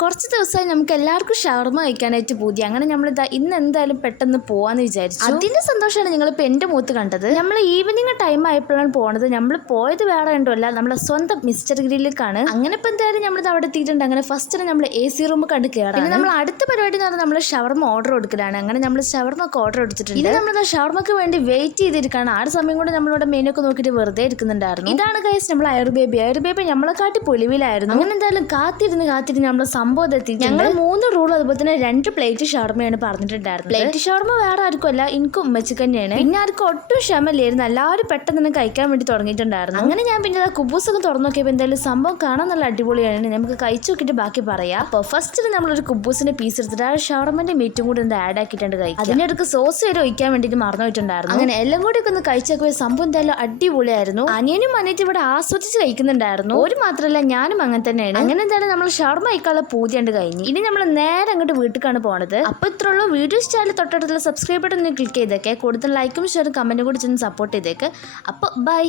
കുറച്ച് ദിവസമായി നമുക്ക് എല്ലാവർക്കും ഷവർമ കഴിക്കാനായിട്ട് പൂതി. അങ്ങനെ നമ്മളിതാ ഇന്ന് എന്തായാലും പെട്ടെന്ന് പോവാന്ന് വിചാരിച്ചു. അതിന്റെ സന്തോഷമാണ് നിങ്ങളിപ്പോൾ എൻ്റെ മുഖത്ത് കണ്ടത്. നമ്മൾ ഈവനിങ് ടൈം ആയപ്പോഴാണ് പോണത്. നമ്മൾ പോയത് വേറെ കണ്ടല്ല, നമ്മളെ സ്വന്തം മിസ്റ്റർ ഗ്രില്ലിലേക്കാണ്. അങ്ങനെ ഇപ്പം എന്തായാലും നമ്മളിത് അവിടെ എത്തിയിട്ടുണ്ട്. അങ്ങനെ ഫസ്റ്റ് നമ്മൾ AC റൂം കണ്ട് കയറാം. പിന്നെ നമ്മൾ അടുത്ത പരിപാടി എന്ന് പറഞ്ഞാൽ നമ്മൾ ഷവർമ ഓർഡർ കൊടുക്കലാണ്. അങ്ങനെ നമ്മൾ ഷവർമക്ക് ഓർഡർ എടുത്തിട്ടുണ്ട്. ഇത് നമ്മൾ ഷവർമക്ക് വേണ്ടി വെയിറ്റ് ചെയ്തിരിക്കുകയാണ്. ആ ഒരു സമയം കൊണ്ട് നമ്മളിവിടെ മെനു ഒക്കെ നോക്കിയിട്ട് വെറുതെ ഇരിക്കുന്നുണ്ടായിരുന്നു. ഇതാണ് ഗൈസ് നമ്മൾ എയർ ബേബി നമ്മളെക്കാട്ടി പൊലിവിലായിരുന്നു. അങ്ങനെ എന്തായാലും കാത്തിരുന്ന് നമ്മൾ സംഭവം എത്തി. ഞങ്ങൾ 3 റൂൾ അതുപോലെ തന്നെ 2 പ്ലേറ്റ് ഷവർമയാണ് പറഞ്ഞിട്ടുണ്ടായിരുന്നത്. പ്ലേറ്റ് ഷവർമ വേറെ ആർക്കും അല്ല, എനിക്കും ഉമ്മച്ചിക്ക് തന്നെയാണ്. പിന്നെ ആർക്കും ഒട്ടും ക്ഷമല്ലായിരുന്നു. എല്ലാവരും പെട്ടെന്ന് തന്നെ കഴിക്കാൻ വേണ്ടി തുടങ്ങിയിട്ടുണ്ടായിരുന്നു. അങ്ങനെ ഞാൻ പിന്നെ കുബൂസൊക്കെ തുറന്നു നോക്കിയപ്പോൾ എന്തായാലും സംഭവം കാണാൻ നല്ല അടിപൊളിയാണ്. നമുക്ക് കഴിച്ചു നോക്കിയിട്ട് ബാക്കി പറയാം. അപ്പോൾ ഫസ്റ്റ് നമ്മളൊരു കുബൂസിന്റെ പീസ് എടുത്തിട്ട് ആ ഷവർമന്റെ മീറ്റും കൂടി ആഡ് ആക്കിയിട്ടുണ്ട് കഴിക്കും. അതിനിടക്ക് സോസ് വരെ ഒഴിക്കാൻ വേണ്ടിയിട്ട് മറന്നുപോയിട്ടുണ്ടായിരുന്നു. അങ്ങനെ എല്ലാം കൂടി ഒക്കെ ഒന്ന് കഴിച്ചൊക്കെ സംഭവം എന്തായാലും അടിപൊളിയായിരുന്നു. അനിയനും അനിയത്തി ഇവിടെ ആസ്വദിച്ച് കഴിക്കുന്നുണ്ടായിരുന്നു. ഒരു മാത്രമല്ല ഞാനും അങ്ങനെ തന്നെയാണ്. അങ്ങനെ എന്തായാലും നമ്മൾ ഷവർമ കഴിക്കാനുള്ള പൂതിയുണ്ട് കഴിഞ്ഞു. ഇനി നമ്മൾ നേരെ അങ്ങോട്ട് വീട്ടിലേക്കാണ് പോണത്. അപ്പോൾ ഇത്രയുള്ളൂ. വീഡിയോ ഇഷ്ടമായാലും തൊട്ടടുത്തുള്ള സബ്സ്ക്രൈബ് ബട്ടൺ ക്ലിക്ക് ചെയ്തേക്കെ. കൂടുതൽ ലൈക്കും ഷെയറും കമന്റും കൂടി ചെന്ന് സപ്പോർട്ട് ചെയ്തേക്ക്. അപ്പോൾ ബൈ.